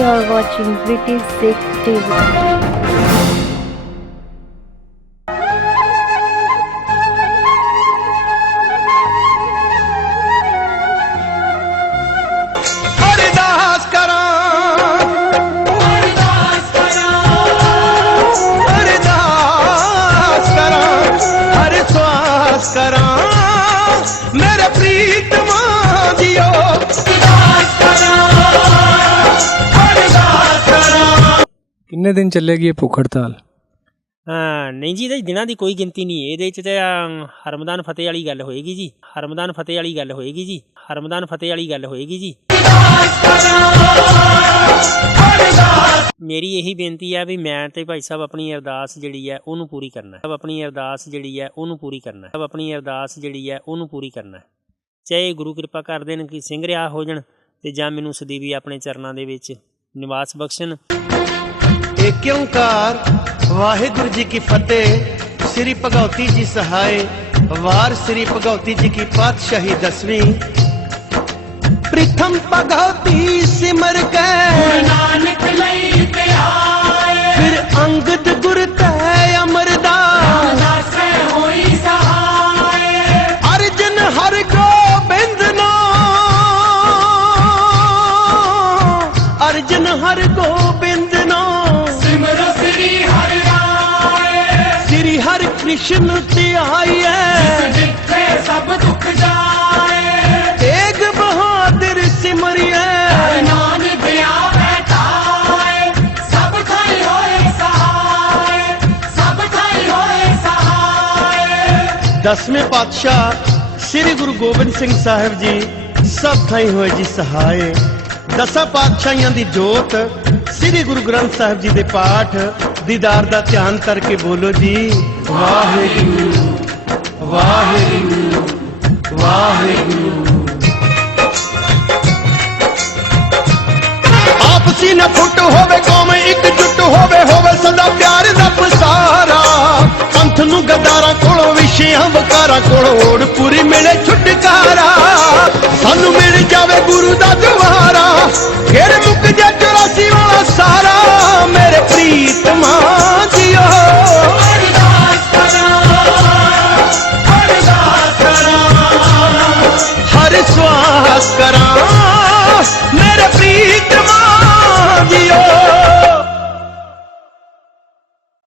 You are watching British Sick TV. करा मेरे प्रीतमा ਕਿੰਨੇ ਦਿਨ ਚੱਲੇਗੀ ਇਹ ਭੁੱਖ ਹੜਤਾਲ? ਨਹੀਂ ਜੀ, ਇਹਦੇ ਦਿਨਾਂ ਦੀ ਕੋਈ ਗਿਣਤੀ ਨਹੀਂ। ਇਹਦੇ ਚ ਤੇ ਹਰਮਦਾਨ ਫਤਿਹ ਵਾਲੀ ਗੱਲ ਹੋਏਗੀ ਜੀ। ਹਰਮਦਾਨ ਫਤਿਹ ਵਾਲੀ ਗੱਲ ਹੋਏਗੀ ਜੀ। ਹਰਮਦਾਨ ਫਤਿਹ ਵਾਲੀ ਗੱਲ ਹੋਏਗੀ ਜੀ। ਮੇਰੀ ਇਹੀ ਬੇਨਤੀ ਹੈ ਵੀ ਮੈਂ ਤੇ ਭਾਈ ਸਾਹਿਬ ਆਪਣੀ ਅਰਦਾਸ ਜਿਹੜੀ ਹੈ ਉਹਨੂੰ ਪੂਰੀ ਕਰਨਾ ਹੈ। ਆਪਣੀ ਅਰਦਾਸ ਜਿਹੜੀ ਹੈ ਉਹਨੂੰ ਪੂਰੀ ਕਰਨਾ ਹੈ। ਆਪਣੀ ਅਰਦਾਸ ਜਿਹੜੀ ਹੈ ਉਹਨੂੰ ਪੂਰੀ ਕਰਨਾ ਹੈ। ਚਾਹੇ ਗੁਰੂ ਕਿਰਪਾ ਕਰ ਦੇਣ ਕਿ ਸਿੰਘ ਰਿਹਾ ਹੋ ਜਾਣ ਤੇ ਜਾਂ ਮੈਨੂੰ ਸਦੀਵੀ ਆਪਣੇ ਚਰਨਾਂ ਦੇ ਵਿੱਚ ਨਿਵਾਸ ਬਖਸ਼ਣ। ਏਕ ਓੰਕਾਰ ਵਾਹਿਗੁਰੂ ਜੀ ਕੀ ਫਤਿਹ ਸ੍ਰੀ ਭਗਉਤੀ ਜੀ ਸਹਾਇ ਵਾਰ ਸ੍ਰੀ ਭਗਉਤੀ ਜੀ ਕੀ ਪਾਤਸ਼ਾਹੀ ਦਸਵੀਂ ਪ੍ਰਥਮ ਭਗਉਤੀ ਸਿਮਰ ਕੇ ਨਾਨਕ ਲਈ ਧਿਆਏ ਫਿਰ ਅੰਗਦ ਗੁਰ ਤੈ ਅਮਰਦਾਸ ਹੋਈ ਸਹਾਇ ਅਰਜਨ ਹਰ ਗੋਬਿੰਦ ਨਾਮ ਅਰਜਨ ਹਰ ਹਰਿ ਕ੍ਰਿਸ਼ਨ ਧਿਆਈਐ ਜਿੱਥੇ ਸਭ ਦੁੱਖ ਜਾਏ। ਤੇਗ ਬਹਾਦਰ ਸਿਮਰਿਐ ਨਾਮ ਦਿਆ ਬੈਠਾਏ ਸਭ ਥਾਈ ਹੋਏ ਸਹਾਇ ਸਭ ਥਾਈ ਹੋਏ ਸਹਾਇ ਦਸਵੇਂ ਪਾਤਸ਼ਾਹ ਸ੍ਰੀ ਗੁਰੂ ਗੋਬਿੰਦ ਸਿੰਘ ਸਾਹਿਬ ਜੀ ਸਭ ਥਾਈ ਹੋਏ ਜੀ ਸਹਾਇ ਦਸਾਂ ਪਾਤਸ਼ਾਹੀਆਂ ਦੀ ਜੋਤ ਸ੍ਰੀ ਗੁਰੂ ਗ੍ਰੰਥ ਸਾਹਿਬ ਜੀ ਦੇ ਪਾਠ ਦੀਦਾਰ ਦਾ ਧਿਆਨ ਕਰਕੇ ਬੋਲੋ ਜੀ। ਵਾਹਿਗੁਰੂ ਵਾਹਿਗੁਰੂ ਵਾਹਿਗੁਰੂ। ਆਪਸੀ ਨਾ ਫੁੱਟ ਹੋਵੇ ਕੌਮ, ਇੱਕ ਜੁੱਟ ਹੋਵੇ ਹੋਵੇ ਸਦਾ ਪਿਆਰ ਦਾ ਪਸਾਰਾ। ਪੰਥ ਨੂੰ ਗਦਾਰਾਂ ਕੋਲੋਂ, ਵਿਸ਼ਿਆਂ ਵਕਾਰਾਂ ਕੋਲੋਂ ਓੜ ਪੂਰੀ ਮਿਲੇ ਛੁਟਕਾਰਾ। ਸਾਨੂੰ ਮਿਲ ਜਾਵੇ ਗੁਰੂ ਦਾ ਦੁਆਰਾ। जियो